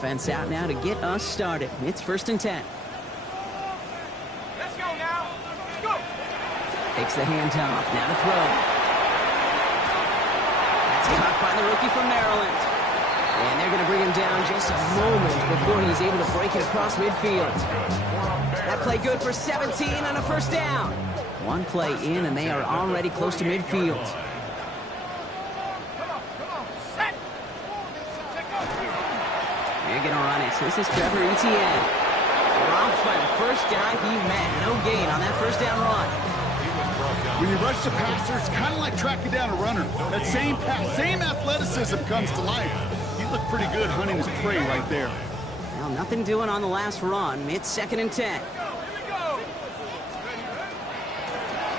offense out now to get us started. It's 1st and 10. Let's go now. Let's go. Takes the handoff. Now to throw. That's caught by the rookie from Maryland. And they're going to bring him down just a moment before he's able to break it across midfield. That play good for 17 on a 1st down. One play in, and they are already close to midfield. They're going to run it. This is Trevor Etienne. Dropped by the first guy he met. No gain on that 1st down run. When you rush the passer, it's kind of like tracking down a runner. That same pass, same athleticism comes to life. He looked pretty good hunting his prey right there. Well, nothing doing on the last run. It's 2nd and 10.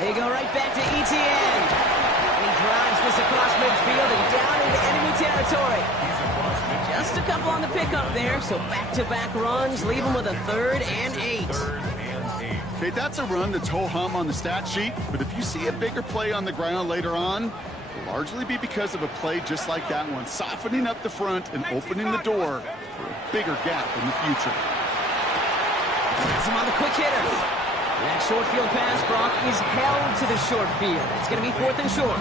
They go right back to Etienne. And he drives this across midfield and down into enemy territory. Just a couple on the pickup there, so back-to-back runs leave him with a 3rd and 8. Okay, that's a run that's ho-hum on the stat sheet, but if you see a bigger play on the ground later on, it'll largely be because of a play just like that one, softening up the front and opening the door for a bigger gap in the future. That's him on the quick hitter. That short field pass, Brock, is held to the short field. It's going to be 4th and short.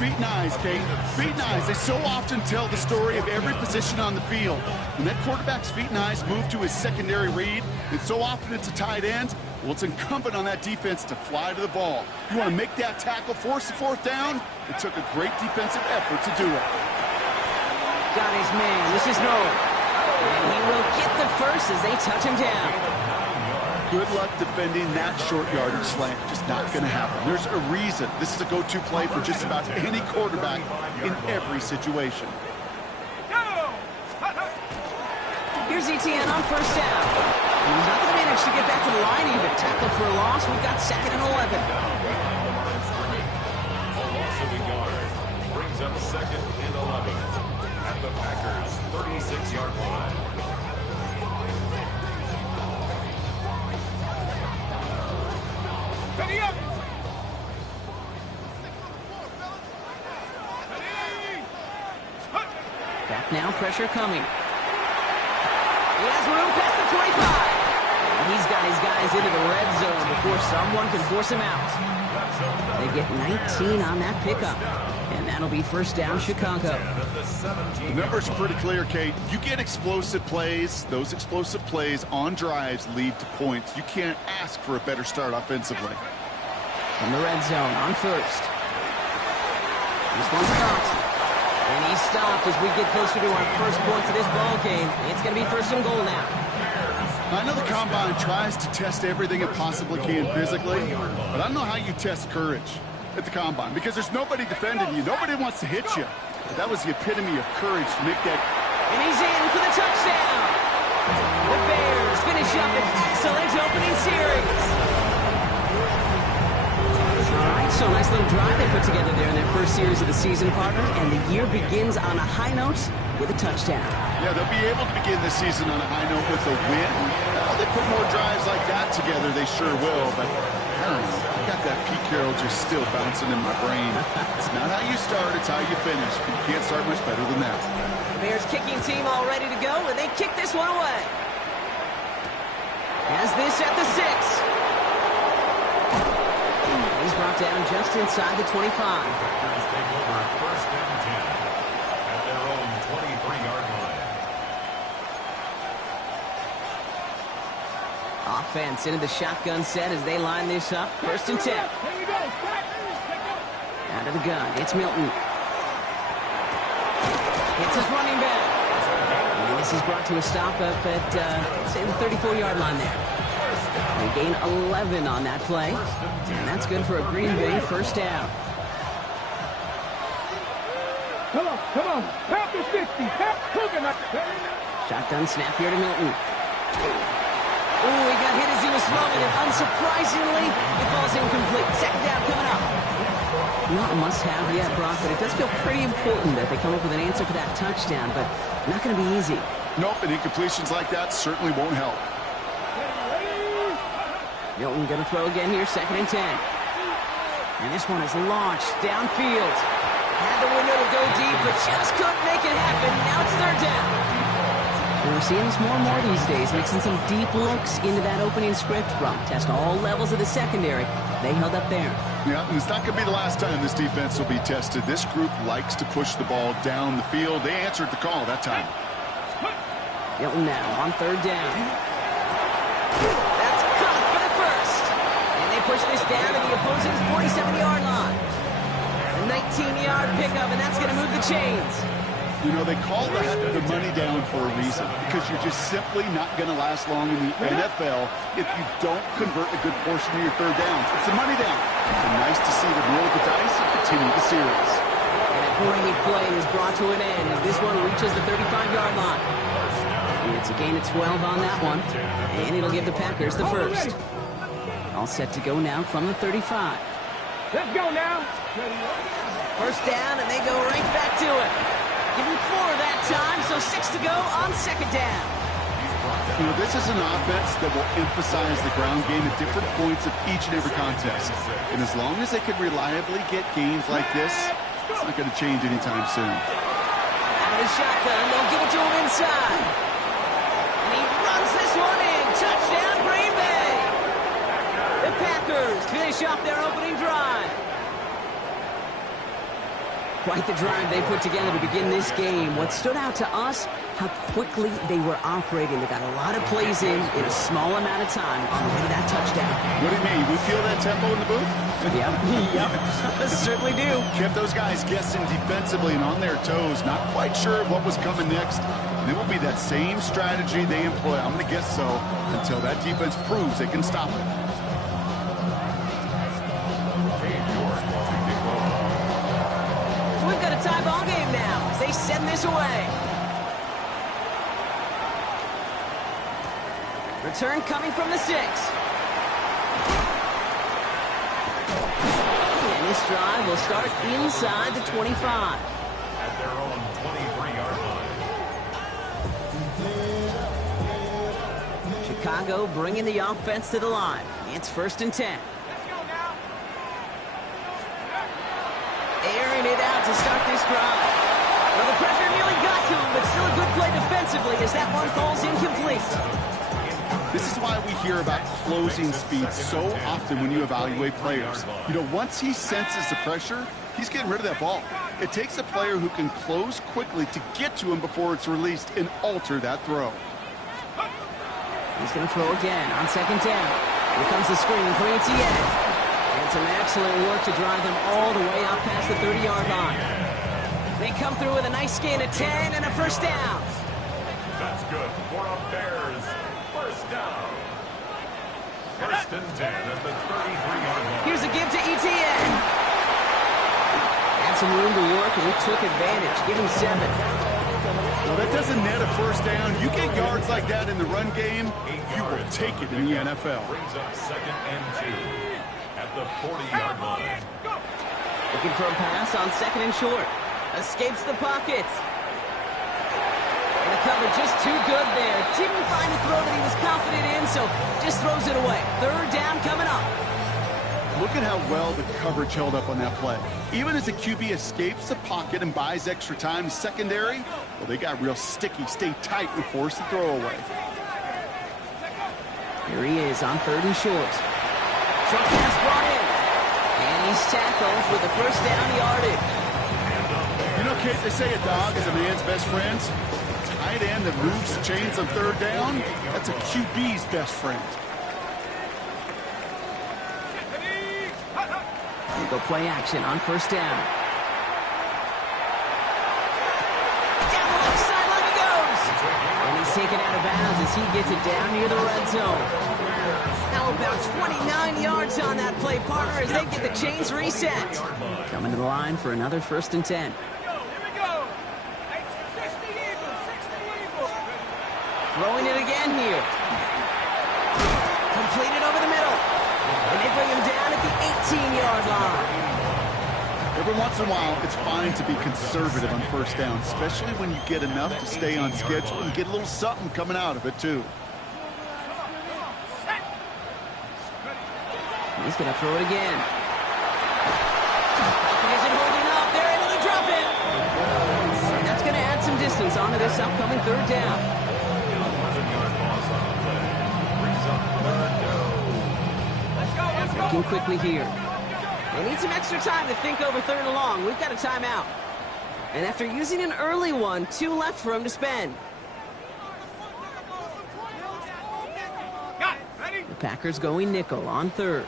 Feet and eyes, Kate. Feet and eyes. They so often tell the story of every position on the field. When that quarterback's feet and eyes move to his secondary read, and so often it's a tight end, well, it's incumbent on that defense to fly to the ball. You want to make that tackle, force the 4th down? It took a great defensive effort to do it. Got his man. This is Noel. And he will get the first as they touch him down. Good luck defending that short yardage slant. Just not going to happen. There's a reason. This is a go-to play for just about any quarterback in every situation. Here's Etienne on 1st down. And he's not going to manage to get back to the line even. Tackle for a loss. We've got 2nd and 11. Loss of a yard brings up 2nd and 11 at the Packers' 36-yard line. Back now, pressure coming. He has room past the 25. And he's got his guys into the red zone before someone can force him out. They get 19 on that pickup. And that'll be 1st down, Chicago. The numbers are pretty clear, Kate. You get explosive plays. Those explosive plays on drives lead to points. You can't ask for a better start offensively. From the red zone on 1st. This one's caught. And he's stopped as we get closer to our first point to this ball game. It's going to be 1st and goal now. I know the Combine tries to test everything it possibly can physically, but I don't know how you test courage at the Combine because there's nobody defending you. Nobody wants to hit you. But that was the epitome of courage to make that. And he's in for the touchdown. The Bears finish up an excellent opening series. All right, so nice little drive they put together there in their first series of the season, partner, and the year begins on a high note with a touchdown. Yeah, they'll be able to begin the season on a high note with a win. Well, they put more drives like that together, they sure will, but I don't know. I got that Pete Carroll just still bouncing in my brain. It's not how you start, it's how you finish. But you can't start much better than that. The Bears kicking team all ready to go, and they kick this one away. Has this at the 6. He's brought down just inside the 25. Take over 1st and 10 at their own 23-yard line. Offense into the shotgun set as they line this up. 1st and 10. Out of the gun. It's Milton. It's his running back. And this is brought to a stop up at, say, the 34-yard line there. They gain 11 on that play. And that's good for a Green Bay 1st down. Come on. Tap the 60. Tap cooking. Shotgun snap here to Milton. Ooh, he got hit as he was throwing it. Unsurprisingly, it falls incomplete. 2nd down coming up. Not a must-have yet, Brock, but it does feel pretty important that they come up with an answer for that touchdown, but not going to be easy. Nope, and incompletions like that certainly won't help. Milton going to throw again here, 2nd and 10. And this one is launched downfield. Had the window to go deep, but just couldn't make it happen. Now it's 3rd down. seeing this more and more these days, mixing some deep looks into that opening script from. Test all levels of the secondary. They held up there. Yeah, and it's not going to be the last time this defense will be tested. This group likes to push the ball down the field. They answered the call that time. Hilton now on third down. That's caught for the first. And they push this down to the opposing 47-yard line. A 19-yard pickup, and that's going to move the chains. You know, they call that the money down for a reason, because you're just simply not going to last long in the NFL if you don't convert a good portion of your third downs. It's the money down. And nice to see them roll the dice and continue the series. And a great play is brought to an end as this one reaches the 35-yard line. And it's a gain of 12 on that one, and it'll give the Packers the first. All set to go now from the 35. Let's go now. First down, and they go right back to it. Give him 4 that time, so 6 to go on second down. You know, this is an offense that will emphasize the ground game at different points of each and every contest. And as long as they can reliably get gains like this, it's not going to change anytime soon. Out of the shotgun, they'll give it to him inside. And he runs this one in. Touchdown, Green Bay. The Packers finish off their opening drive. Quite the drive they put together to begin this game. What stood out to us, how quickly they were operating. They got a lot of plays in a small amount of time on the way to that touchdown. What do you mean? We feel that tempo in the booth? Yep. Certainly do. Kept those guys guessing defensively and on their toes, not quite sure what was coming next. And it will be that same strategy they employ, I'm going to guess so, until that defense proves they can stop it. We've got a tie ball game now as they send this away. Return coming from the 6. And this drive will start inside the 25. At their own 23-yard line. Chicago bringing the offense to the line. It's 1st and 10. Airing it out to start this drive. Well, the pressure nearly got to him, but still a good play defensively as that one falls incomplete. This is why we hear about closing speed so often when you evaluate players. You know, once he senses the pressure, he's getting rid of that ball. It takes a player who can close quickly to get to him before it's released and alter that throw. He's going to throw again on 2nd down. Here comes the screen for ETN. And some excellent work to drive them all the way up past the 30-yard line. They come through with a nice gain of 10 and a first down. That's good for a Bears first down. 1st and 10 at the 33-yard line. Here's a give to ETN. Had some room to work, and he took advantage. Give him 7. Well, that doesn't net a first down. You get yards like that in the run game, you will take it in the NFL. Brings up 2nd and 2 at the 40-yard line. Looking for a pass on 2nd and short. Escapes the pocket. And the cover just too good there. Didn't find a throw that he was confident in, so just throws it away. 3rd down coming up. Look at how well the coverage held up on that play. Even as the QB escapes the pocket and buys extra time, secondary, well, they got real sticky, stay tight, and force the throw away. Here he is on 3rd and short. Short pass brought in. And he's tackled with the first down yardage. You know, Kate, they say a dog is a man's best friend. Tight end that moves the chains on 3rd down, that's a QB's best friend. They go play action on 1st down. Down the left sideline he goes. And he's taken out of bounds as he gets it down near the red zone. Now about 29 yards on that play, partner, as they get the chains reset. Coming to the line for another 1st and 10. Throwing it again here. Completed over the middle. And they bring him down at the 18-yard line. Every once in a while, it's fine to be conservative on 1st down, especially when you get enough to stay on schedule and get a little something coming out of it, too. He's going to throw it again. Falcon isn't holding up. They're able to drop it. And that's going to add some distance onto this upcoming 3rd down. Working quickly here. They need some extra time to think over third and long. We've got a timeout. And after using an early one, 2 left for him to spend. The Packers going nickel on third.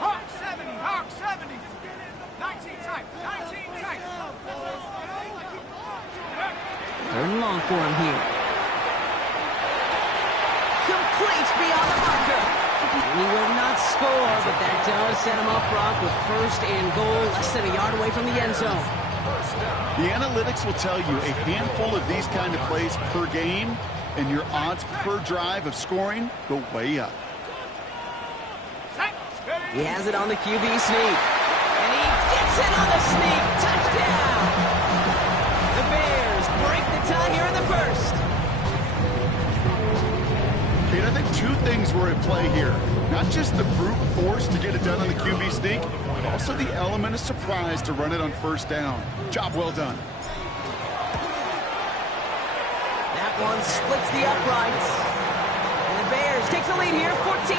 Hawk 70, Hawk 70. 19 tight, 19 tight. Third and long for him here. Complete beyond the marker. He will not score, but that does set him up, Brock, with first and goal, less than a yard away from the end zone. The analytics will tell you a handful of these kind of plays per game, and your odds per drive of scoring go way up. He has it on the QB sneak. And he gets it on the sneak. Touchdown! The Bears break the tie here in the first. Kate, I think 2 things were at play here. Not just the brute force to get it done on the QB sneak, but also the element of surprise to run it on first down. Job well done. That one splits the uprights. And the Bears take the lead here, 14-7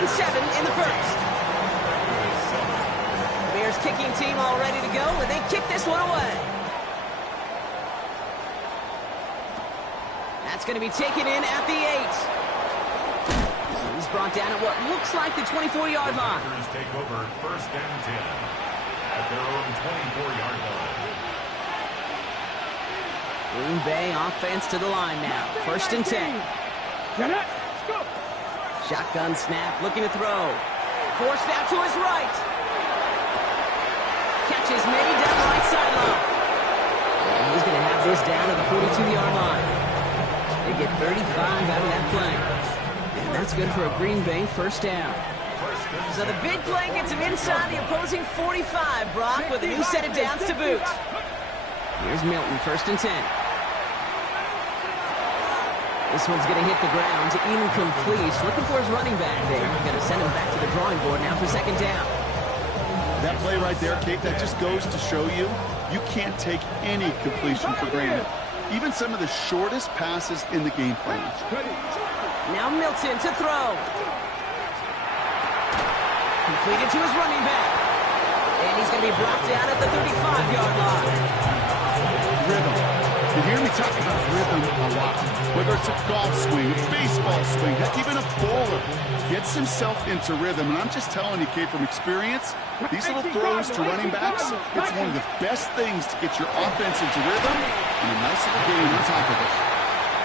in the first. The Bears kicking team all ready to go, and they kick this one away. That's going to be taken in at the 8. He's brought down at what looks like the 24-yard line. Packers take over first and 10 at their own 24-yard line. Green Bay offense to the line now. First and 10. Shotgun snap, looking to throw. Forced out to his right. Catch is made down the right sideline. And he's going to have this down at the 42-yard line. They get 35 out of that play. And that's good for a Green Bay first down. So the big play gets him inside the opposing 45, Brock, with a new set of downs to boot. Here's Milton, first and 10. This one's going to hit the ground, incomplete. Looking for his running back there. Going to send him back to the drawing board now for second down. That play right there, Kate, that just goes to show you, you can't take any completion for granted. Even some of the shortest passes in the game plan. Now Milton to throw. Completed to his running back. And he's going to be brought down at the 35-yard line. Rhythm. You hear me talk about rhythm a lot. Whether it's a golf swing, a baseball swing, heck, even a bowler gets himself into rhythm. And I'm just telling you, Kate, from experience, these little throws to running backs, it's one of the best things to get your offense into rhythm and a nice little game on top of it.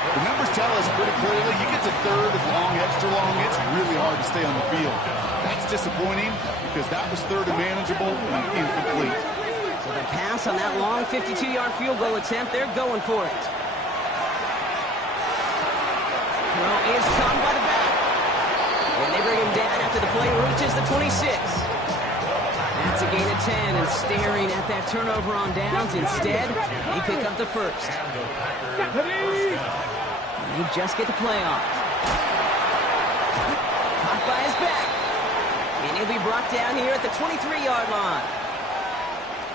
The numbers tell us pretty clearly, you get to third and long, extra long, it's really hard to stay on the field. That's disappointing because that was third and manageable and incomplete. So the pass on that long 52-yard field goal attempt, they're going for it. Throw is caught by the back. And they bring him down after the play reaches the 26. That's a gain of 10, and staring at that turnover on downs. Instead, they pick up the first. And they just get the play off. Caught by his back. And he'll be brought down here at the 23-yard line.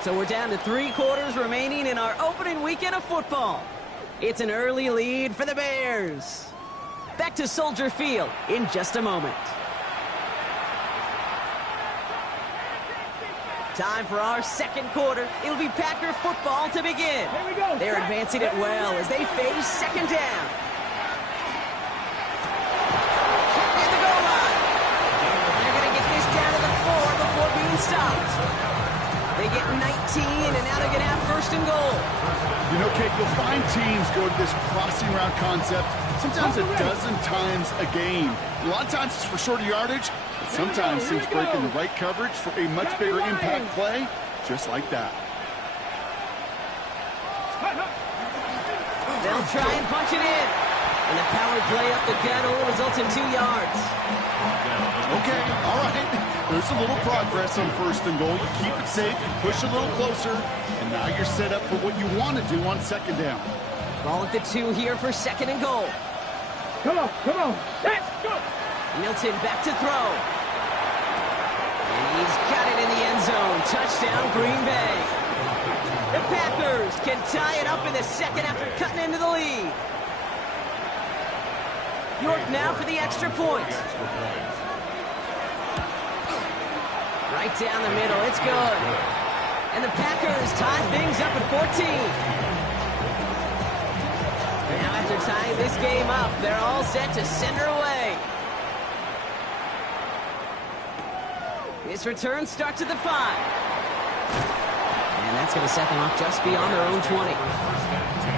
So we're down to 3 quarters remaining in our opening weekend of football. It's an early lead for the Bears. Back to Soldier Field in just a moment. Time for our second quarter. It'll be Packer football to begin. They're advancing it well as they face second down. At the goal line. They're going to get this down to the 4 before being stopped. They get 19, and now they're going to have first and goal. You know, Kate, you'll find teams go to this crossing route concept sometimes a dozen times a game. A lot of times it's for shorter yardage, but sometimes teams break in the right coverage for a much bigger impact play, just like that. They'll try and punch it in. And the power play up the gut only results in 2 yards. Okay, all right. There's a little progress on first and goal. You keep it safe, you push a little closer, and now you're set up for what you want to do on second down. Ball at the 2 here for second and goal. Come on, let's go! Milton back to throw. And he's got it in the end zone. Touchdown, Green Bay. The Packers can tie it up in the second after cutting into the lead. York now for the extra point. Right down the middle, it's good. And the Packers tie things up at 14. Now after tying this game up, they're all set to send her away. This return starts at the 5. And that's going to set them up just beyond their own 20. First and 10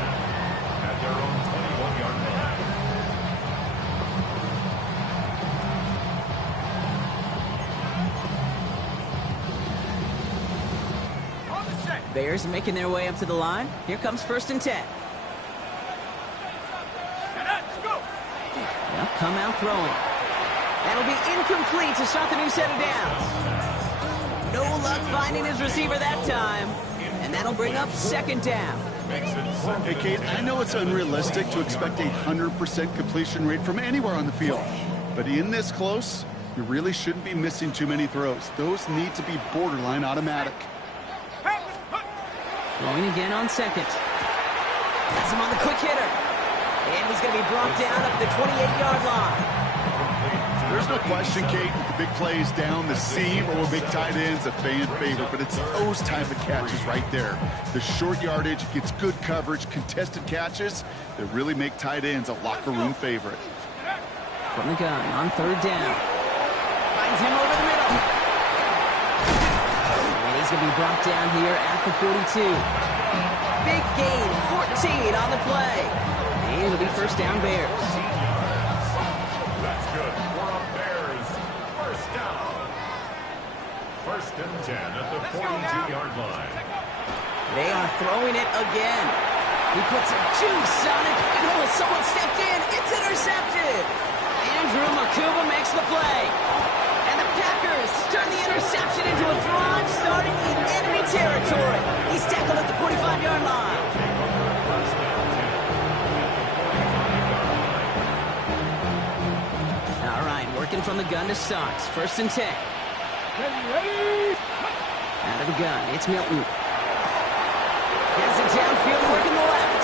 at their own 21-yard line. Bears making their way up to the line. Here comes 1st and 10. They'll come out throwing. That'll be incomplete to start the new set of downs. No luck finding his receiver that time. And that'll bring up 2nd down. Hey, Kate, I know it's unrealistic to expect a 100% completion rate from anywhere on the field. But in this close, you really shouldn't be missing too many throws. Those need to be borderline automatic. Throwing again on 2nd. Has him on the quick hitter. And he's going to be brought down up the 28-yard line. There's no question, Kate, that the big plays down the seam or big tight ends a fan favorite, but it's those type of catches right there. The short yardage gets good coverage, contested catches that really make tight ends a locker room favorite. From the gun on 3rd down. Finds him over the middle. And he's going to be brought down here at the 42. Big gain, 14 on the play. And it'll be 1st down Bears. That's good. We're up Bears. 1st down. 1st and 10 at the 42-yard line. They are throwing it again. He puts some juice on it, and someone stepped in. It's intercepted. Andrew Makuba makes the play. And the Packers turn the interception into a drive starting in enemy territory. He's tackled at the 45-yard line. All right, working from the gun to start. 1st and 10. Out of the gun, it's Milton. Gets it downfield, working the left.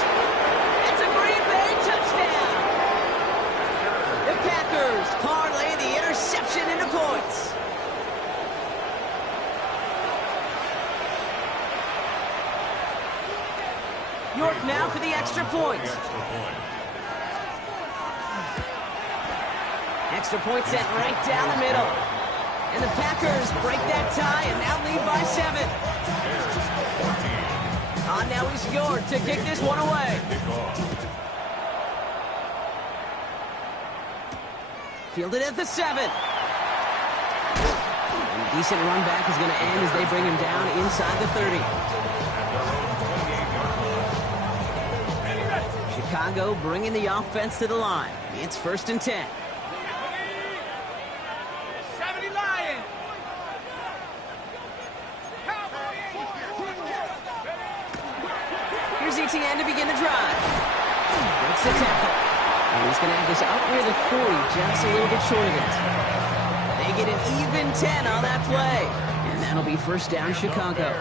It's a Green Bay touchdown. The Packers parlay the interception into points. York now for the extra point. Extra point set right down the middle. And the Packers break that tie and now lead by 7. On now is York to kick this one away. Fielded at the 7. And a decent run back is going to end as they bring him down inside the 30. Chicago bringing the offense to the line. It's 1st and 10. Here's ETN to begin the drive. Breaks the tackle. And he's going to have this up near the 40, just a little bit short of it. They get an even 10 on that play. And that'll be 1st down Chicago.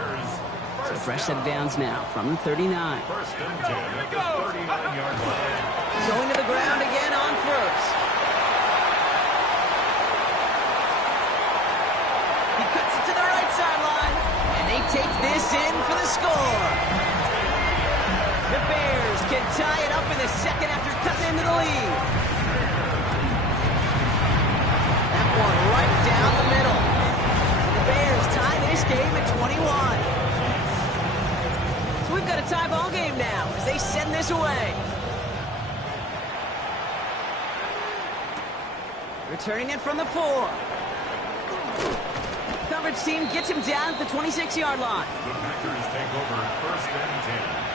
So fresh set of downs now from the 39. 1st and 10 at the 39-yard line. Going to the ground again on 1st. He cuts it to the right sideline. And they take this in for the score. The Bears can tie it up in the 2nd after cutting into the lead. That one right down the middle. And the Bears tie this game at 21. So we've got a tie ball game now as they send this away. Returning it from the 4. Coverage team gets him down at the 26-yard line. The Packers take over 1st and 10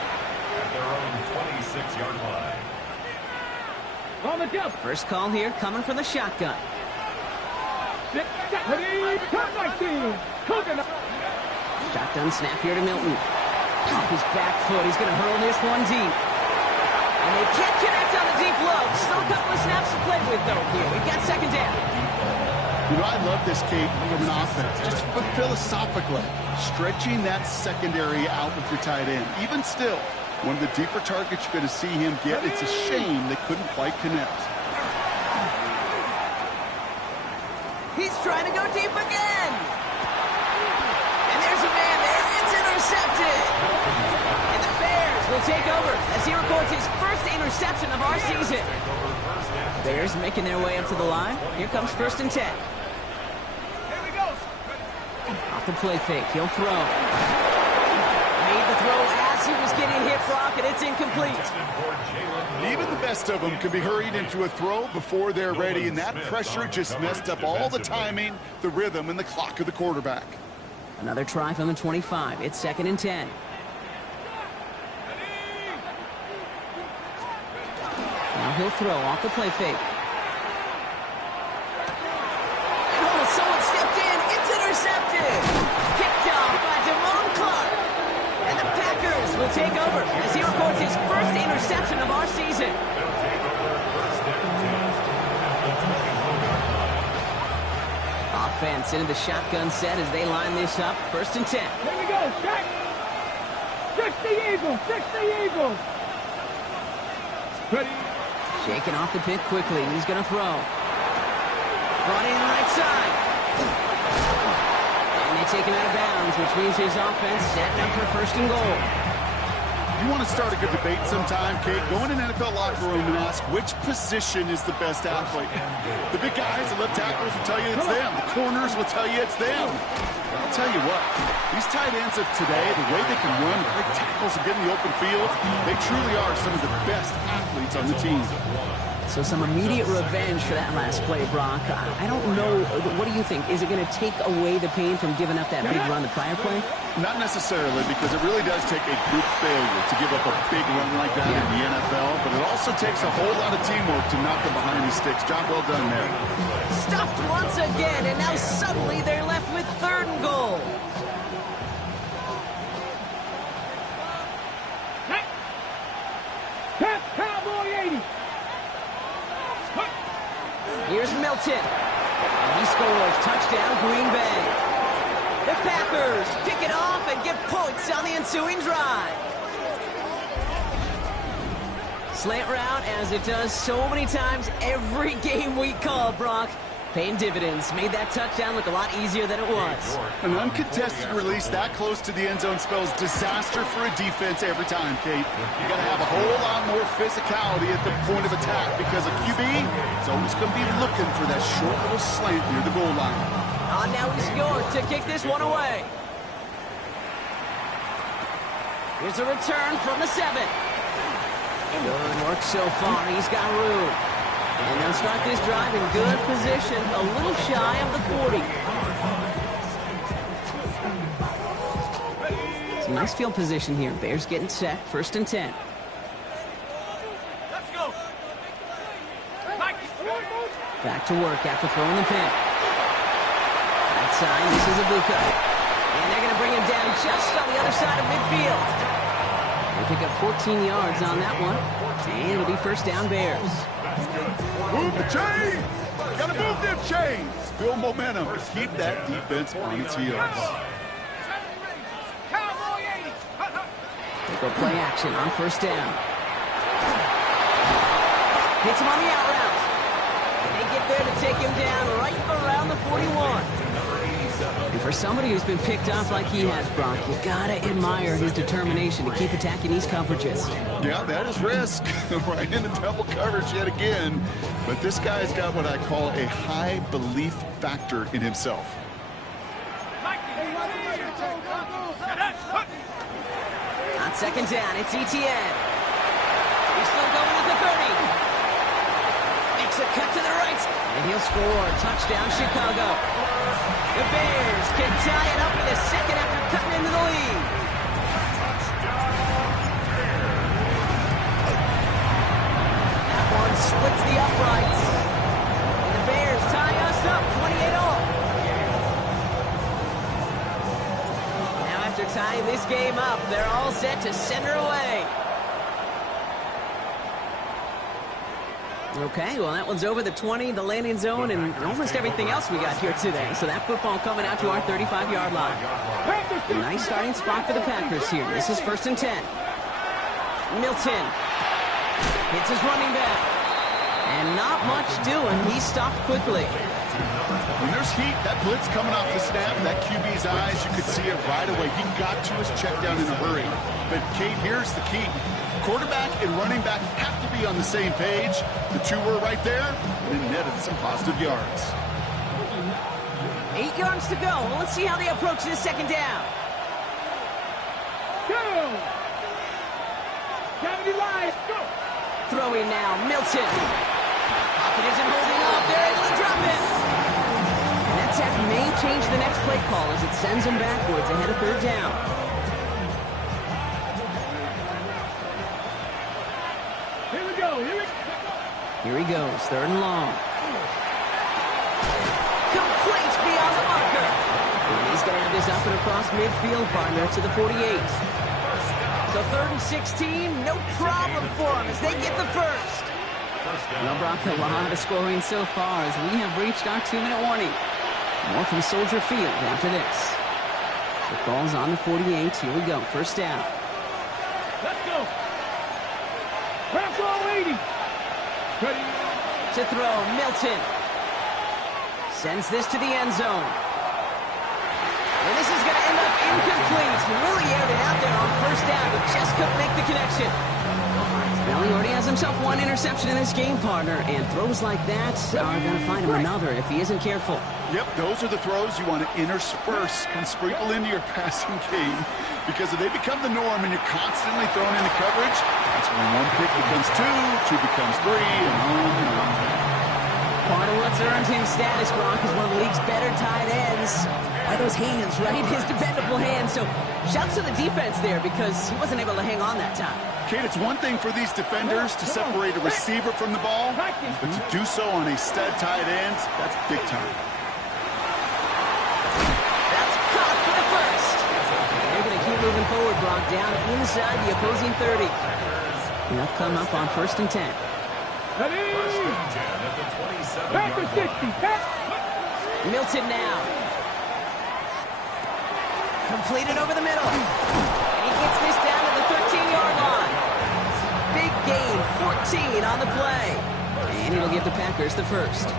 at their own 26-yard line. On the jump. First call here coming from the shotgun. Shotgun snap here to Milton. Off his back foot, he's going to hurl this one deep. And they can't connect on the deep low. Still a couple of snaps to play with, though, here. We've got 2nd down. You know, I love this, Kate, from an offense. Just philosophically, stretching that secondary out with your tight end. Even still, one of the deeper targets you're going to see him get. It's a shame they couldn't quite connect. trying to go deep again. And there's a man there. It's intercepted. And the Bears will take over as he records his first interception of our season. Bears making their way up to the line. Here comes 1st and 10. Here we go. Off the play fake. He'll throw. Made the throw as he was getting hit, Brock, and it's incomplete. Even the best of them can be hurried into a throw before they're ready, and that pressure just messed up all the timing, the rhythm, and the clock of the quarterback. Another try from the 25. It's 2nd and 10. Now he'll throw off the play fake. Oh, someone stepped in. It's intercepted. Picked off by Damone Clark. And the Packers will take over as he records his first interception of our season. Offense into the shotgun set as they line this up. 1st and 10. Here we go. Check. 60 Eagles. 60 Eagles. Ready. Shaking off the pit quickly. He's going to throw. Brought in right side. And they take him out of bounds, which means his offense setting up for 1st and goal. You want to start a good debate sometime, Kate? Go in an NFL locker room and ask which position is the best athlete. The big guys, the left tackles will tell you it's them. The corners will tell you it's them. But I'll tell you what, these tight ends of today, the way they can run, the big tackles and get in the open field, they truly are some of the best athletes on the team. So some immediate revenge for that last play, Brock. I don't know. What do you think? Is it going to take away the pain from giving up that big run the prior play? Not necessarily, because it really does take a group failure to give up a big run like that in the NFL, but it also takes a whole lot of teamwork to knock them behind the sticks. Job well done there. Stuffed once again, and now suddenly they're left with 3rd and goal. Tap Cowboy 80. Here's Milton. And he scores. Touchdown, Green Bay. The Packers pick it off and get points on the ensuing drive. Slant route, as it does so many times every game we call, Brock. Paying dividends. Made that touchdown look a lot easier than it was. An uncontested release that close to the end zone spells disaster for a defense every time, Kate. You got to have a whole lot more physicality at the point of attack because a QB is always going to be looking for that short little slant near the goal line. Now he's York to kick this one away. Here's a return from the 7. Good work so far. He's got room. And they'll start this drive in good position, a little shy of the 40. Some nice field position here. Bears getting set. 1st and 10. Let's go. Back to work after throwing the pick. Right side, this is Ibuka. And they're going to bring him down just on the other side of midfield. They pick up 14 yards on that one. And it'll be 1st down Bears. Move the chains! Gotta move them chains! Build momentum. Keep that defense on its heels. Cowboy 80. They go play action on 1st down. Hits him on the out route. And they get there to take him down right around the 41. And for somebody who's been picked off like he has, Brock, you gotta admire his determination to keep attacking these coverages. Yeah, that is risk. Right into double coverage yet again. But this guy's got what I call a high belief factor in himself. On 2nd down, it's Etienne. He's still going at the 30. Makes a cut to the right. And he'll score. Touchdown, Chicago. The Bears can tie it up in the 2nd after cutting into the lead. That one splits the uprights. And the Bears tie us up 28-all. Now after tying this game up, they're all set to send her away. Okay, well, that one's over the 20, the landing zone, and almost everything else we got here today. So that football coming out to our 35-yard line. A nice starting spot for the Packers here. This is 1st and 10. Milton hits his running back. And not much doing. He stopped quickly. When there's heat, that blitz coming off the snap, that QB's eyes, you could see it right away. He got to his check down in a hurry. But, Kate, here's the key. Quarterback and running back have to be on the same page. The two were right there, and it netted some positive yards. 8 yards to go. Let's see how they approach this second down. Go! 70 lines, go! Throwing now, Milton. Pocket isn't holding up. They're able to drop it. And that sack may change the next play call as it sends them backwards ahead of third down. Here we go, Here he goes, third and long. Complete beyond the marker. And he's going to have this up and across midfield, partner, to the 48. So 3rd and 16, no problem for them as they get the first. Well, Brock, a lot of scoring so far as we have reached our 2-minute warning. More from Soldier Field after this. The ball's on the 48. Here we go. First down. let's go! Press all 80! Ready? To throw, Milton. Sends this to the end zone. And this is going to end up incomplete. Really aired it out there on first down, but just couldn't make the connection. Well, he already has himself one interception in this game, partner, and throws like that are going to find him another if he isn't careful. Yep, those are the throws you want to intersperse and sprinkle into your passing game, because if they become the norm and you're constantly thrown into coverage, that's when one pick becomes two becomes three, and on and on. Part of what's earned him status, Brock, is one of the league's better tight ends. By those hands, right? His dependable hands. So shouts to the defense there because he wasn't able to hang on that time. Kate, it's one thing for these defenders to separate a receiver from the ball, but to do so on a stud tight end, that's big time. That's caught for the first. And they're going to keep moving forward, Brock, down inside the opposing 30. They'll come up on 1st and 10. Ready? Back to 60, Milton now. Completed over the middle. And he gets this down to the 13-yard line. Big gain, 14 on the play. And it'll give the Packers the first.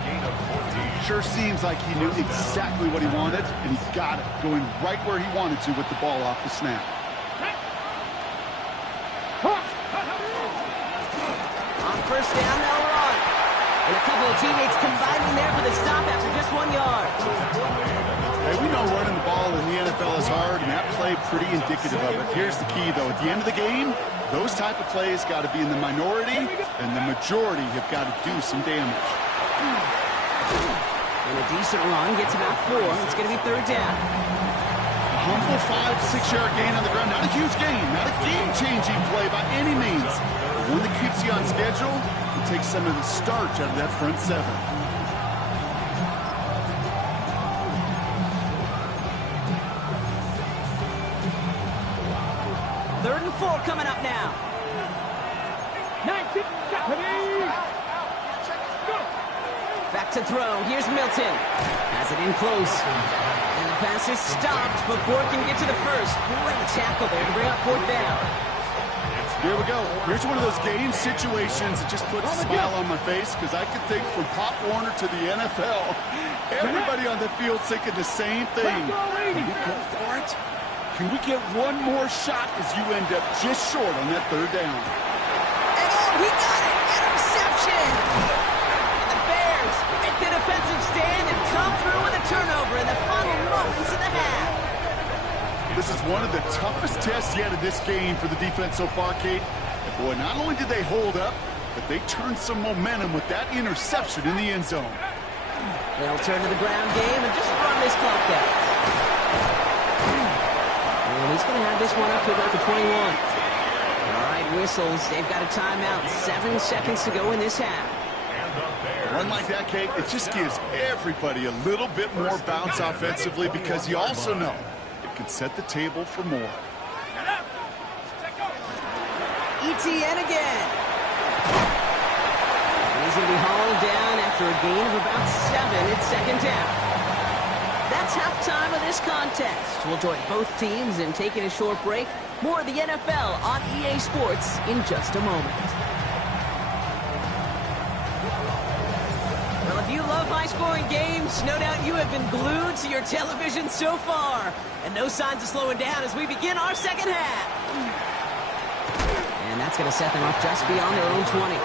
Sure seems like he knew exactly what he wanted, and he got it, going right where he wanted to with the ball off the snap. On first down, they'll run. And a couple of teammates combining there for the stop after just 1 yard. Hey, we know running the ball in the NFL is hard, and that play pretty indicative of it. Here's the key, though. At the end of the game, those type of plays got to be in the minority, and the majority have got to do some damage. And a decent run gets about 4. It's going to be third down. A humble 5-6-yard gain on the ground. Not a huge gain, not a game-changing play by any means. But one that keeps you on schedule and takes some of the starch out of that front seven. Third and 4 coming up now. 19, ready? Go! Back to throw. Here's Milton. Has it in close. And the pass is stopped before it can get to the first. Great tackle there to bring up 4th down. Here we go. Here's one of those game situations that just puts a smile on my face, because I can think from Pop Warner to the NFL, everybody on the field thinking the same thing. Can we go for it? Can we get one more shot as you end up just short on that third down? And oh, he got it! Interception! And the Bears make the defensive stand and come through with a turnover in the final moments of the half. This is one of the toughest tests yet of this game for the defense so far, Kate. And boy, not only did they hold up, but they turned some momentum with that interception in the end zone. They'll turn to the ground game and just run this clock out. And he's going to have this one up to about the 21. All right, whistles. They've got a timeout. 7 seconds to go in this half. One like that, Kate, it just gives everybody a little bit more bounce offensively, because you also know it can set the table for more. ETN again. And he's going to be hauled down after a gain of about 7. It's second down. That's halftime of this contest. We'll join both teams in taking a short break. More of the NFL on EA Sports in just a moment. Well, if you love high high-scoring games. No doubt you have been glued to your television so far. And no signs of slowing down as we begin our second half. And that's going to set them up just beyond their own 20.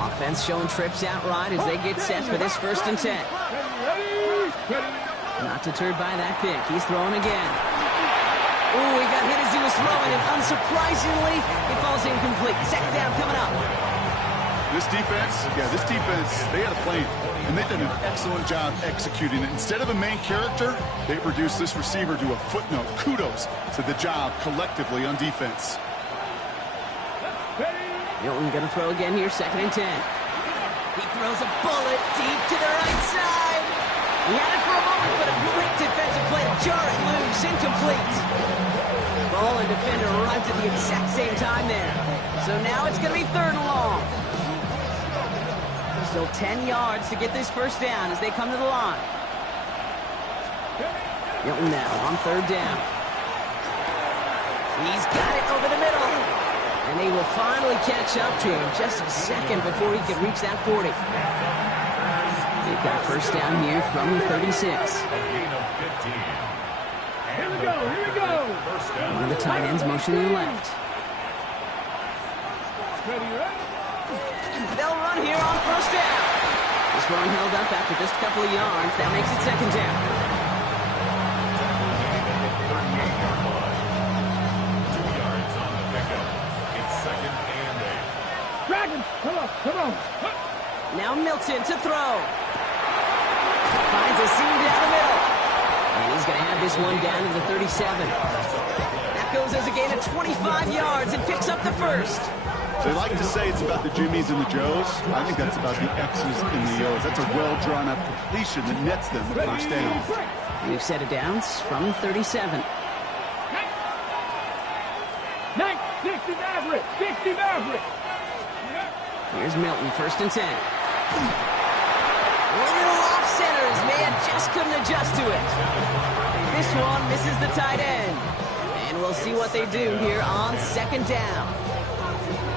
Offense showing trips out right as they get set for this 1st and 10. Not deterred by that pick. He's throwing again. Ooh, he got hit as he was throwing, and unsurprisingly, it falls incomplete. Second down coming up. This defense, they had a plan, and they've done an excellent job executing it. Instead of a main character, they've reduced this receiver to a footnote. Kudos to the job collectively on defense. Milton going to throw again here, 2nd and 10. He throws a bullet deep to the right side. He had it for a moment, but a great defensive play to jar it loose. Incomplete. Ball and defender arrived at the exact same time there. So now it's going to be 3rd and long. Still 10 yards to get this 1st down as they come to the line. Milton now on 3rd down. He's got it over the middle. And they will finally catch up to him just a second before he can reach that 40. They've got 1st down here from the 36. Here we go. One of the tight ends motioning left. They'll run here on 1st down. This run held up after just a couple of yards. That makes it 2nd down. Come on. Now Milton to throw. Finds a seam down the middle. And he's going to have this one down to the 37. That goes as a gain of 25 yards and picks up the 1st. They like to say it's about the Jimmies and the Joes. I think that's about the X's and the O's. That's a well-drawn-up completion that nets them the 1st down. We've set it down from 37. 60 Maverick. Here's Milton, 1st and 10. Little off center as man just couldn't adjust to it. This one misses the tight end. And we'll see what they do here on 2nd down.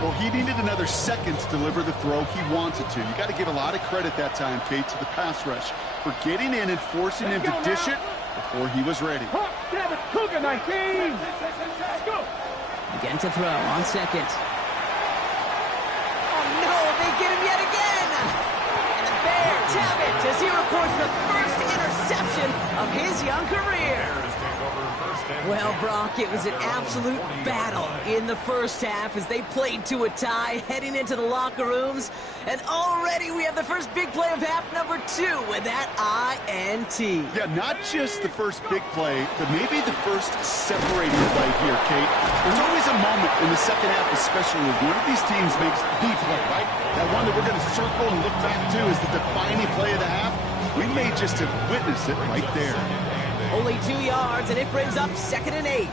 Well, he needed another second to deliver the throw he wanted to. You got to give a lot of credit that time, Kate, to the pass rush for getting in and forcing him to dish it before he was ready. Cougar 19. Again to throw on 2nd. No, they get him yet again. And the Bears have it as he records the 1st interception of his young career. Well, Brock, it was an absolute battle in the 1st half as they played to a tie heading into the locker rooms. And already we have the first big play of half number 2 with that INT. Yeah, not just the first big play, but maybe the first separating play here, Kate. There's always a moment in the 2nd half, especially when one of these teams makes the play, right? That one that we're going to circle and look back to is the defining play of the half. We may just have witnessed it right there. Only 2 yards, and it brings up 2nd and 8.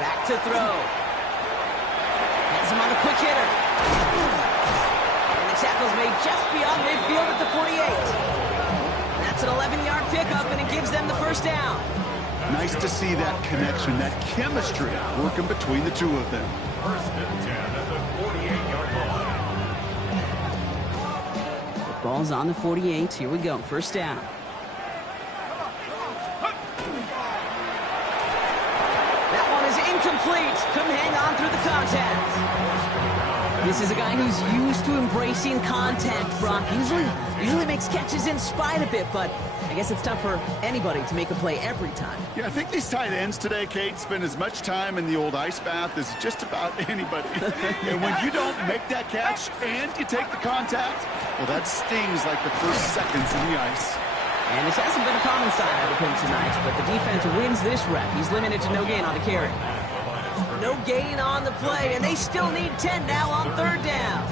Back to throw. Has him on the quick hitter. And the tackle's made just beyond midfield at the 48. That's an 11-yard pickup, and it gives them the 1st down. Nice to see that connection, that chemistry working between the two of them. 1st and 10 at the 48-yard line. Ball's on the 48. Here we go. 1st down. That one is incomplete. Couldn't hang on through the contact. This is a guy who's used to embracing contact, Brock. Usually makes catches in spite of it, but I guess it's tough for anybody to make a play every time. Yeah, I think these tight ends today, Kate, spend as much time in the old ice bath as just about anybody. And when you don't make that catch and you take the contact, well, that stings like the first seconds in the ice. And this hasn't been a common side out of him tonight, but the defense wins this rep. He's limited to no gain on the carry. No gain on the play, and they still need 10 now on 3rd down.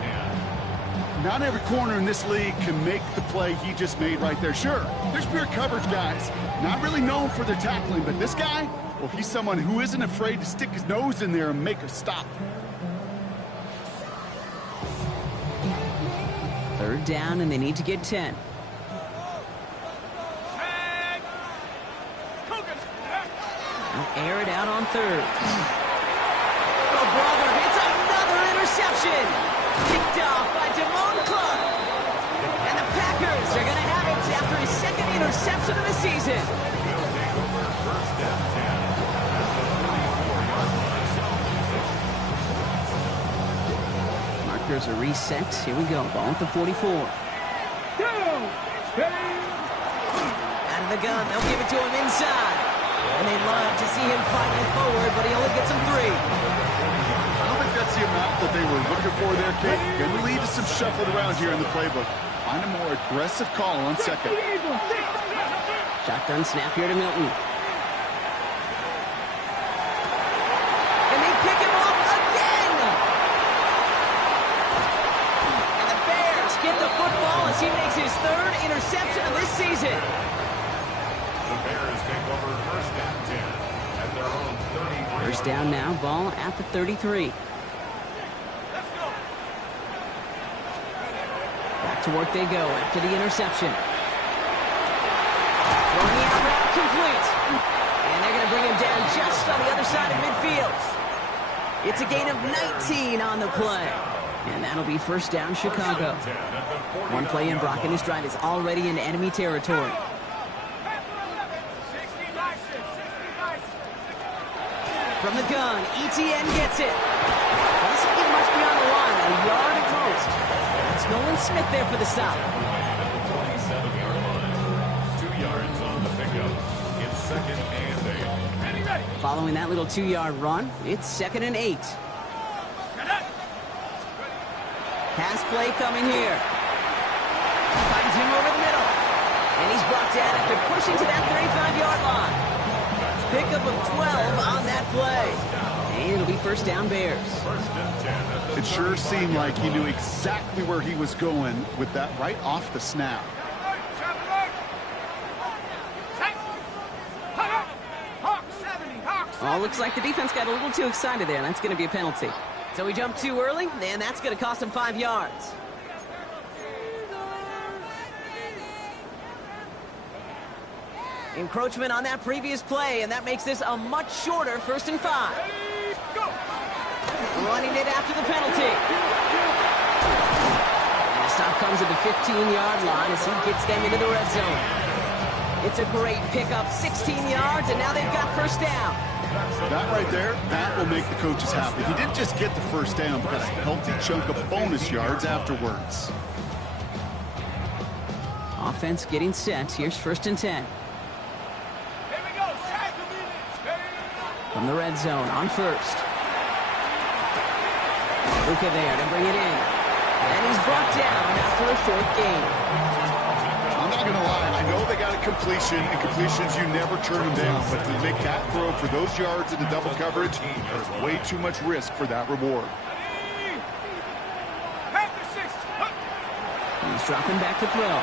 Not every corner in this league can make the play he just made right there. Sure, there's pure coverage guys, not really known for their tackling, but this guy, well, he's someone who isn't afraid to stick his nose in there and make a stop. 3rd down, and they need to get 10. air it out on third. Oh, brother, it's another interception. Kicked off by Damone Clark. And the Packers are going to have it after his second interception of the season. Will take over first and 10 at the 34-yard line. Markers are reset. Here we go. Ball at the 44. Go! Out of the gun. They'll give it to him inside. And they'd love to see him fighting forward, but he only gets him 3. I don't think that's the amount that they were looking for there, Kate. Going to lead to some shuffling around here in the playbook. Find a more aggressive call on second. Shotgun snap here to Milton. And they pick him up again! And the Bears get the football as he makes his 3rd interception of this season. The Bears take over first and 10 at their own 33. First down now, ball at the 33. Back to work they go after the interception. Throwing the out route complete. And they're going to bring him down just on the other side of midfield. It's a gain of 19 on the play. And that'll be first down Chicago. One play in, Brock, and his drive is already in enemy territory. From the gun, ETN gets it. Doesn't get much beyond the line, a yard at most. It's Nolan Smith there for the stop. 27-yard line. 2 yards on the pickup. It's second and 8. Following that little 2-yard run, it's second and 8. Pass play coming here. Finds him over the middle. And he's brought down after pushing to that 35-yard line. Pickup of 12 on that play. And it'll be first down Bears. First and 10 at the It sure seemed like he knew exactly where he was going with that right off the snap. Oh, looks like the defense got a little too excited there, and that's going to be a penalty. So he jumped too early, and that's going to cost him 5 yards. Encroachment on that previous play, and that makes this a much shorter first and 5. Running it after the penalty. And the stop comes at the 15-yard line as he gets them into the red zone. It's a great pickup, 16 yards, and now they've got first down. That right there, that will make the coaches happy. He didn't just get the first down, but got a healthy chunk of bonus yards afterwards. Offense getting set. Here's first and 10. From the red zone on first. Luka there to bring it in. And he's brought down after a short gain. I'm not going to lie. I know they got a completion, and completions, you never turn them down. But to make that throw for those yards in the double coverage, there's way too much risk for that reward. He's dropping back to throw.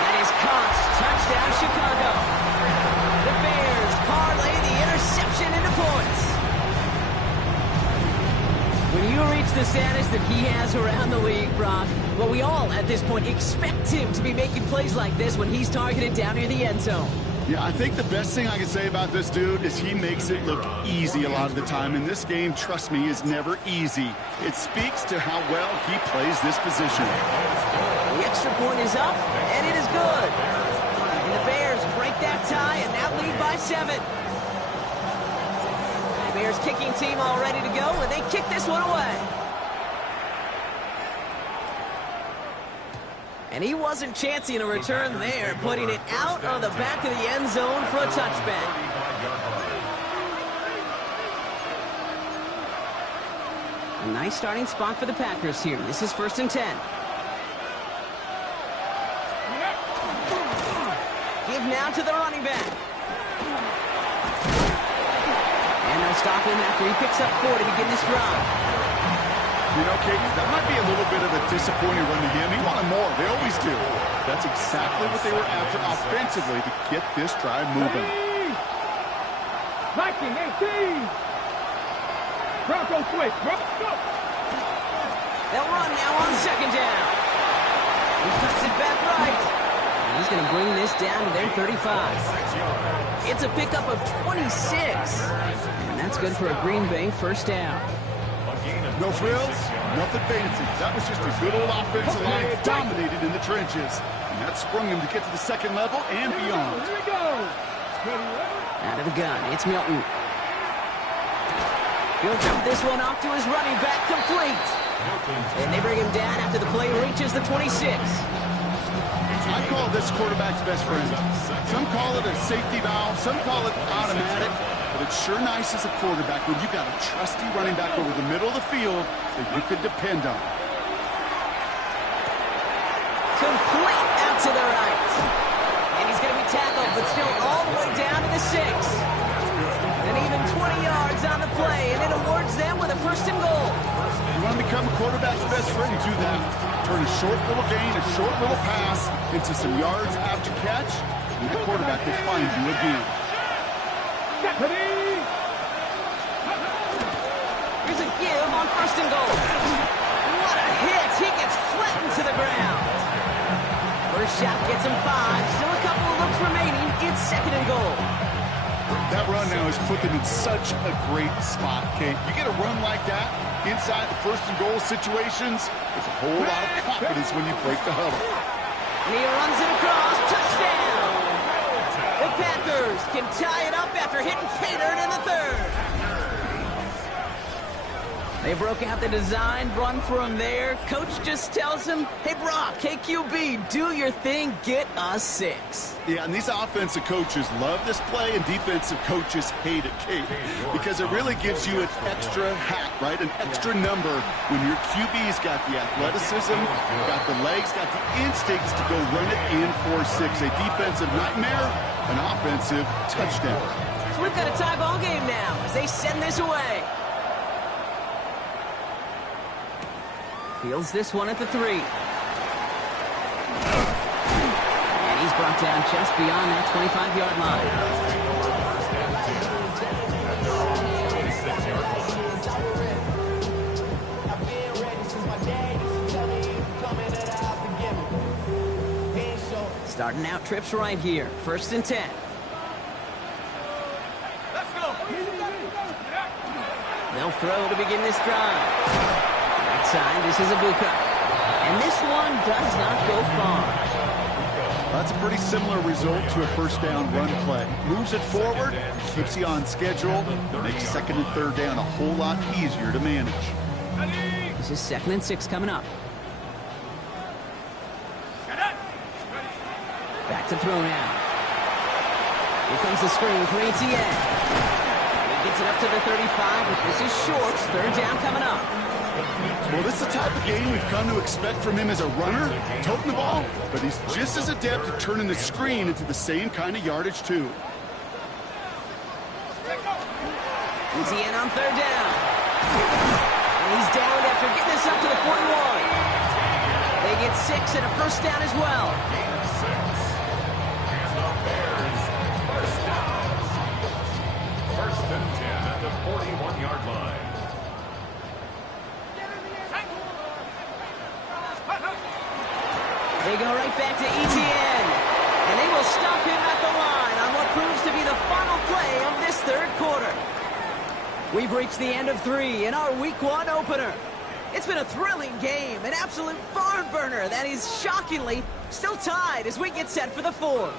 That is caught. Touchdown, Chicago. The Bears parlay the interception into points. When you reach the status that he has around the league, Brock, well, we all at this point expect him to be making plays like this when he's targeted down near the end zone. Yeah, I think the best thing I can say about this dude is he makes it look easy a lot of the time. And this game, trust me, is never easy. It speaks to how well he plays this position. The extra point is up, and it is good. And the Bears break that tie and now lead by 7. The Bears kicking team all ready to go, and they kick this one away. And he wasn't chancing a return there, putting it out of the back of the end zone for a touchback. A nice starting spot for the Packers here. This is first and 10. Give now to the running back. And they'll stop him after he picks up 4 to begin this drive. You know, Kate, that might be a little bit of a disappointing run to him. He wanted more. They always do. That's exactly what they were after offensively to get this drive moving. Viking 18. Bronco switch. Bronco. They'll run now on second down. He cuts it back right. And He's going to bring this down to their 35. It's a pickup of 26. And that's good for a Green Bay first down. No frills, nothing fancy. That was just a good old offensive line dominated in the trenches. And that sprung him to get to the second level and beyond. Here we go. Out of the gun, it's Milton. He'll jump this one off to his running back, complete. And they bring him down after the play reaches the 26. I call this quarterback's best friend. Some call it a safety valve, some call it automatic, but it's sure nice as a quarterback when you've got a trusty running back over the middle of the field that you could depend on. Complete out to the right. And he's going to be tackled, but still all the way down to the 6. And even 20 yards on the play, and it awards them with a first and goal. You want to become a quarterback's best friend, do that. Turn a short little gain, a short little pass into some yards after catch, and the quarterback will find you again. Here's a give on first and goal. What a hit. He gets flattened to the ground. First shot gets him 5. Still a couple of looks remaining. It's second and goal. That run now has put them in such a great spot, Kate. You get a run like that inside the first and goal situations, there's a whole lot of confidence when you break the huddle. And he runs it across. Touchdown! The Packers can tie it up after hitting pay dirt in the third. They broke out the design run for him there. Coach just tells him, hey, Brock, KQB, do your thing, get us 6. Yeah, and these offensive coaches love this play, and defensive coaches hate it, Kate, because it really gives you an extra hat, right, an extra number when your QB's got the athleticism, got the legs, got the instincts to go run it in for 6. A defensive nightmare, an offensive touchdown. So we've got a tie ball game now as they send this away. Fields this one at the 3. And he's brought down just beyond that 25-yard line. Starting out trips right here. First and 10. Let's go. They'll throw to begin this drive. Side, this is Ibuka. And this one does not go far. That's a pretty similar result to a first down run play. Moves it forward, keeps you on schedule, makes second and third down a whole lot easier to manage. This is second and 6 coming up. Back to throw now. Here comes the screen for Etienne. He gets it up to the 35, but this is short. Third down coming up. Well, this is the type of game we've come to expect from him as a runner, toting the ball, but he's just as adept at turning the screen into the same kind of yardage, too. Etienne on third down. And he's down after getting this up to the 41. They get 6 and a first down as well. First and 10 at the 41-yard line. They go right back to Etienne. And they will stop him at the line on what proves to be the final play of this third quarter. We've reached the end of 3 in our Week 1 opener. It's been a thrilling game, an absolute barn burner that is shockingly still tied as we get set for the 4th.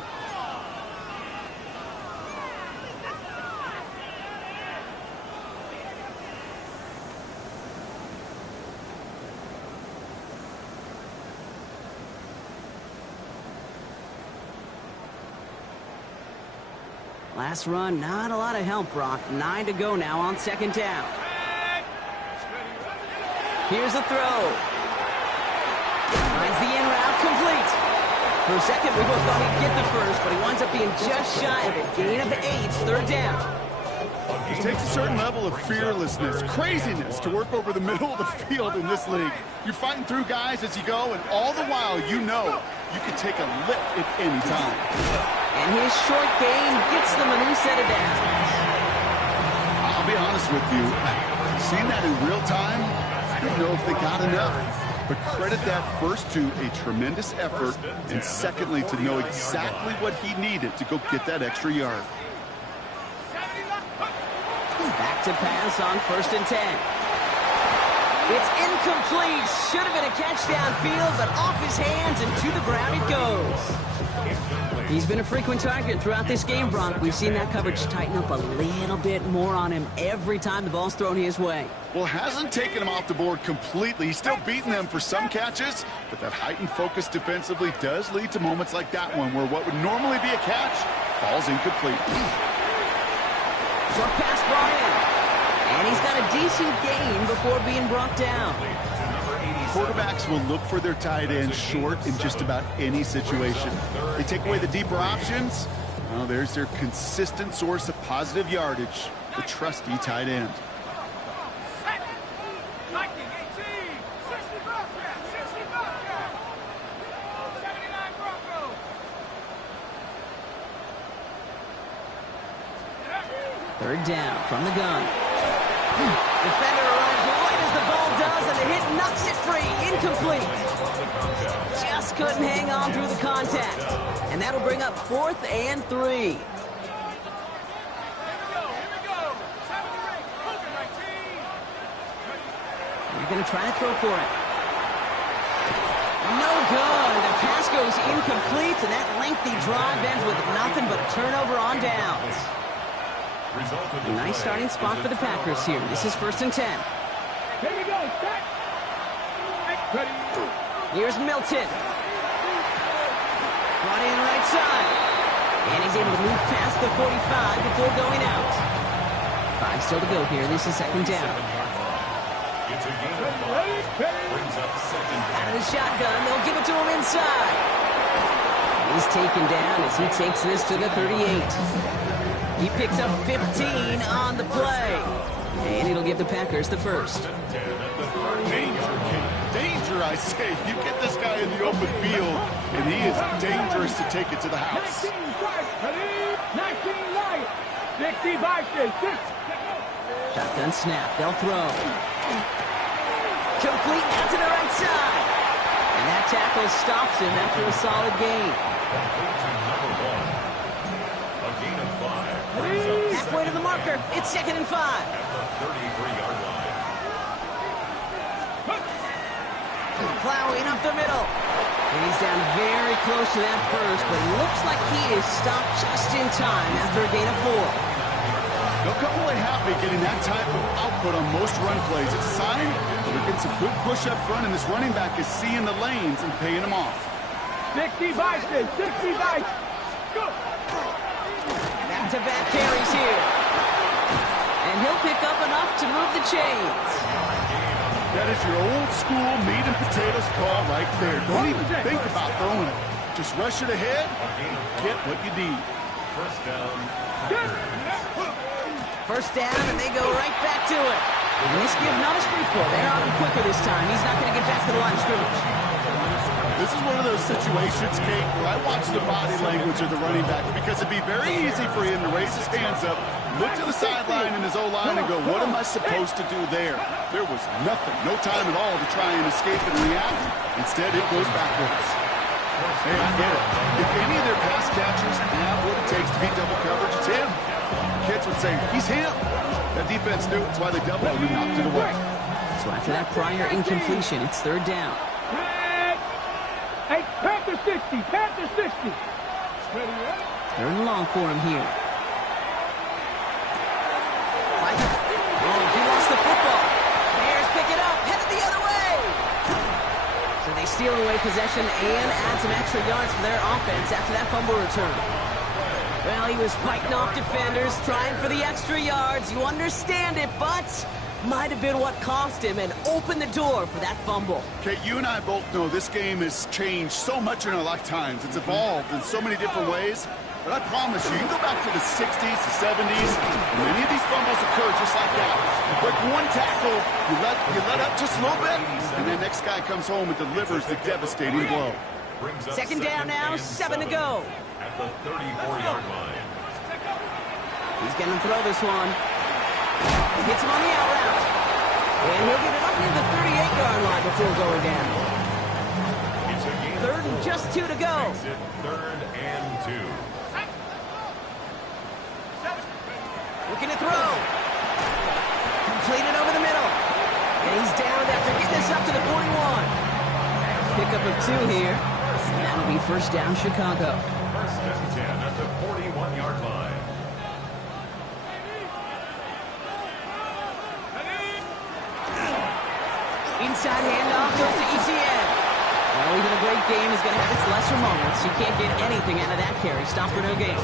Last run, not a lot of help, Brock. 9 to go now on second down. Here's a throw. Finds the in route, complete. For a second, we both thought he'd get the first, but he winds up being just shy of a gain of 8, third down. It takes a certain level of fearlessness, craziness to work over the middle of the field in this league. You're fighting through guys as you go, and all the while you know you can take a lift at any time. And his short gain gets them a new set of downs. I'll be honest with you, seeing that in real time, I don't know if they got enough. But credit that first to a tremendous effort, and secondly, to know exactly what he needed to go get that extra yard. Back to pass on 1st and 10. It's incomplete. Should have been a catch downfield, but off his hands and to the ground it goes. He's been a frequent target throughout this game, Bronk. We've seen that coverage tighten up a little bit more on him every time the ball's thrown his way. Well, hasn't taken him off the board completely. He's still beating them for some catches, but that heightened focus defensively does lead to moments like that one where what would normally be a catch falls incomplete. Short pass brought in. And he's got a decent gain before being brought down. Quarterbacks will look for their tight end short in just about any situation. They take away the deeper options. Well, there's their consistent source of positive yardage, the trusty tight end. Third down from the gun. Defender arrives right as the ball does, and the hit knocks it free. Incomplete. Just couldn't hang on through the contact. And that'll bring up 4th and 3. They're going to try to throw for it. No good. The pass goes incomplete, and that lengthy drive ends with nothing but a turnover on downs. A nice starting spot for the Packers here. This is 1st and 10. Here we go. Set. Ready. Here's Milton. Brought in right side. And he's able to move past the 45 before going out. 5 still to go here. This is 2nd down. It's a gain of 5. Brings up 2nd down. Out of the shotgun. They'll give it to him inside. He's taken down as he takes this to the 38. He picks up 15 on the play. And it'll give the Packers the first. Danger, danger, I say. You get this guy in the open field, and he is dangerous to take it to the house. 19 right. 60 boxes. Shotgun snap. They'll throw. Complete out to the right side. And that tackle stops him after a solid gain. Halfway to the marker. It's 2nd and 5. At the 33-yard line. Plowing up the middle. And he's down very close to that first, but looks like he is stopped just in time after a gain of 4. They'll come away happy getting that type of output on most run plays. It's a sign that they're getting some good push up front, and this running back is seeing the lanes and paying them off. 60 boxes. 60 boxes. Go. Back-to-back carries here. And he'll pick up enough to move the chains. That is your old school meat and potatoes call right there. Don't even think about throwing it. Just rush it ahead, get what you need. First down. First down, and they go right back to it. And this give not a street for. They're on him quicker this time. He's not going to get back to the line of scrimmage. This is one of those situations, Kate, where I watch the body language of the running back because it'd be very easy for him to raise his hands up, look to the sideline in his O-line and go, what am I supposed to do there? There was nothing, no time at all to try and escape and react. Instead, it goes backwards. Hey, I get it. If any of their pass catchers have what it takes to beat double coverage, it's him. Kids would say, he's him. That defense knew. That's why they doubled him and knocked it away. So after that prior incompletion, it's 3rd down. Hey, Panther 60. Panther 60. 3rd and long for him here. Oh, he lost the football. Bears pick it up, headed the other way. So they steal away possession and add some extra yards for their offense after that fumble return. Well, he was fighting off defenders, trying for the extra yards. You understand it, but might have been what cost him and opened the door for that fumble. Okay, you and I both know this game has changed so much in our lifetimes. It's evolved in so many different ways. But I promise you, you can go back to the 60s, the 70s, and many of these fumbles occur just like that. You break one tackle, you let up just a little bit, and the next guy comes home and delivers the devastating blow. 2nd down now, 7 to go. At the 34-yard line. He's going to throw this one. Hits him on the out route. And he'll get it up near the 38-yard line before going down. It's a gain of 3rd and 4. just 2 to go. Makes it 3rd and 2. Looking to throw. Completed over the middle. And he's down after getting this up to the 41. Pickup of 2 here. And that'll be 1st down, Chicago. 1st and 10 at the 41-yard line. Inside handoff goes to ETN. Well, even a great game is going to have its lesser moments. You can't get anything out of that carry. Stop for no gain.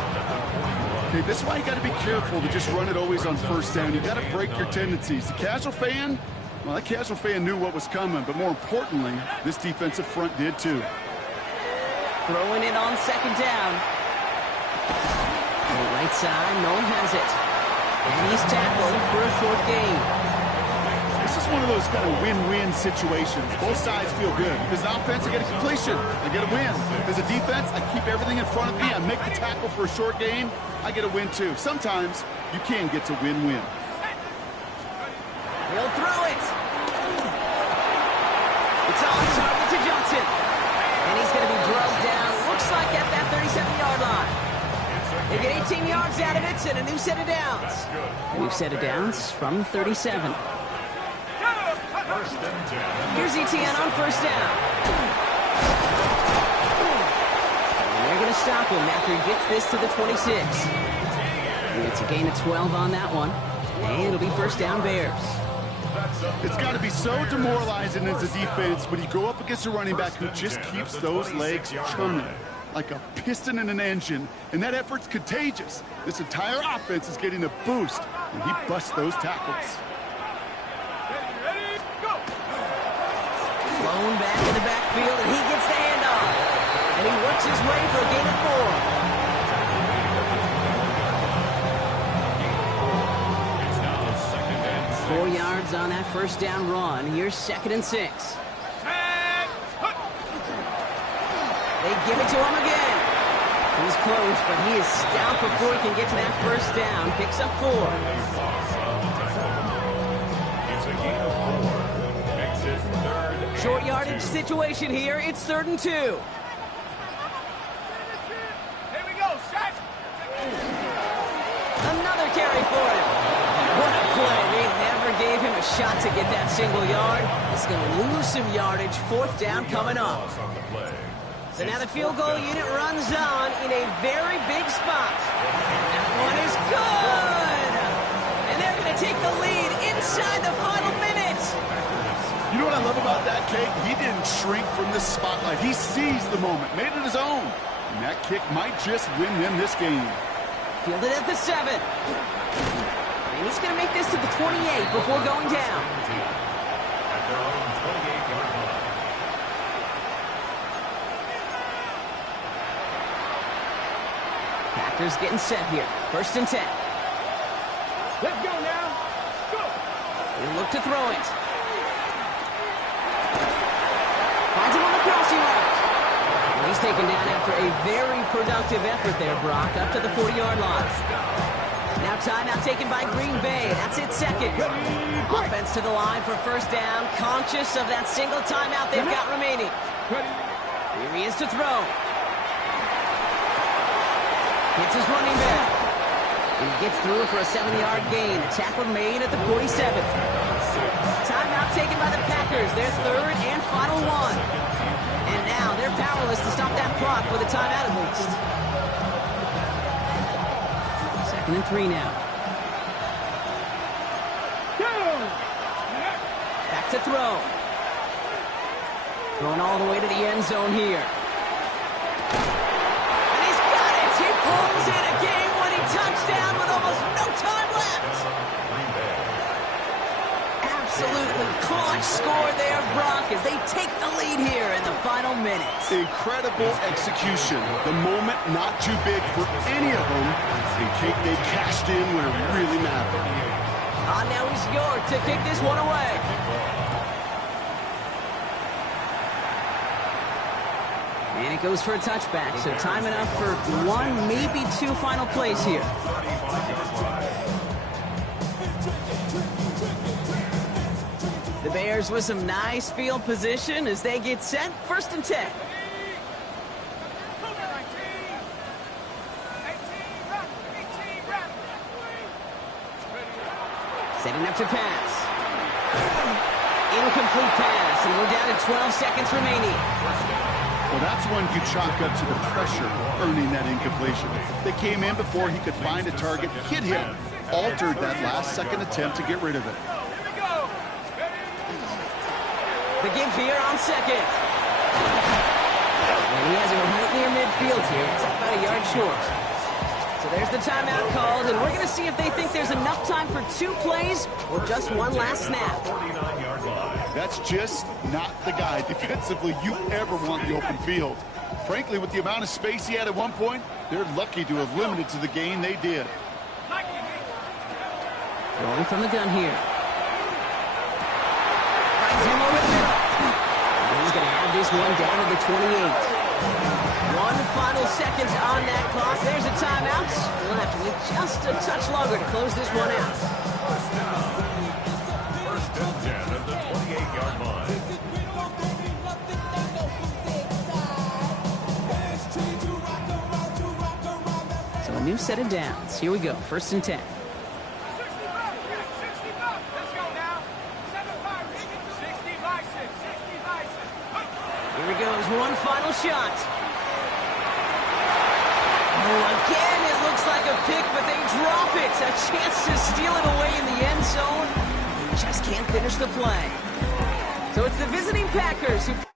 Okay, this is why you got to be careful to just run it always on 1st down. You got to break your tendencies. The casual fan, well, that casual fan knew what was coming, but more importantly, this defensive front did too. Throwing it on 2nd down. On the right side, Nolan has it. And he's tackled for a short gain. This is one of those kind of win-win situations. Both sides feel good. As an offense, I get a completion. I get a win. As a defense, I keep everything in front of me. I make the tackle for a short gain. I get a win, too. Sometimes, you can get to win-win. He'll throw it. It's on target to Johnson. And he's going to be drugged down, looks like at that 37-yard line. They get 18 yards out of it and a new set of downs. New set of downs from the 37. 1st and 10. Here's ETN on 1st down. And they're going to stop him after he gets this to the 26. It's a gain of 12 on that one. And it'll be 1st down Bears. It's got to be so demoralizing as a defense when you go up against a running back who just keeps those legs churning like a piston in an engine, and that effort's contagious. This entire offense is getting a boost, and he busts those tackles. Blown back in the backfield, and he gets the handoff. And he works his way for a gain of 4. 4 yards on that 1st down run. Here's 2nd and 6. They give it to him again. He's close, but he is stout before he can get to that 1st down. Picks up 4. It's a gain of 4. Makes it 3rd. Short yardage situation here. It's 3rd and 2. Here we go, set. Another carry for him. What a play. They never gave him a shot to get that single yard. He's going to lose some yardage. 4th down coming up. On the play. So now the field goal unit runs on in a very big spot. That one is good. And they're going to take the lead inside the final minute. You know what I love about that, Kate? He didn't shrink from the spotlight. He seized the moment, made it his own. And that kick might just win them this game. Fielded at the 7. And he's going to make this to the 28 before going down. At their own 28-yard line. Packers getting set here. 1st and 10. Let's go now. Go. They look to throw it. Finds him on the crossing route. And he's taken down after a very productive effort there, Brock, up to the 40-yard line. Now timeout taken by Green Bay. That's it 2nd. Offense to the line for 1st down. Conscious of that single timeout they've got remaining. Here he is to throw. Hits his running back. And he gets through for a 7-yard gain. A tackle made at the 47. Timeout taken by the Packers. Their 3rd and final one. And now they're powerless to stop that clock with a timeout at least. 2nd and 3 now. Back to throw. Going all the way to the end zone here. Pulls in a game-winning touchdown with almost no time left. Absolutely clutch score there, Brock, as they take the lead here in the final minutes. Incredible execution. The moment not too big for any of them. And Kate, they cashed in when it really mattered. Now he's York to kick this one away. And it goes for a touchback, so time enough for 1, maybe 2 final plays here. Bears with some nice field position as they get set. 1st and 10. Setting up to pass. Incomplete pass, and we're down to 12 seconds remaining. Well, that's one you chalk up to the pressure earning that incompletion. They came in before he could find a target, hit him, altered that last-second attempt to get rid of it. The give here on 2nd. And he has it right near midfield here. It's about a yard short. So there's the timeout called, and we're going to see if they think there's enough time for 2 plays or just one last snap. That's just not the guy defensively you ever want the open field. Frankly, with the amount of space he had at one point, they're lucky to have limited to the gain they did. Throwing from the gun here. Finds him over the middle. And he's going to have this one down to the 28. 1 final second on that clock. There's a timeout. We'll have to wait just a touch longer to close this one out. 1st and 10 at the 28-yard line. So a new set of downs. Here we go. 1st and 10. Here he goes. One final shot. Oh, again, it looks like a pick, but they drop it. A chance to steal it away in the end zone. Just can't finish the play. So it's the visiting Packers who...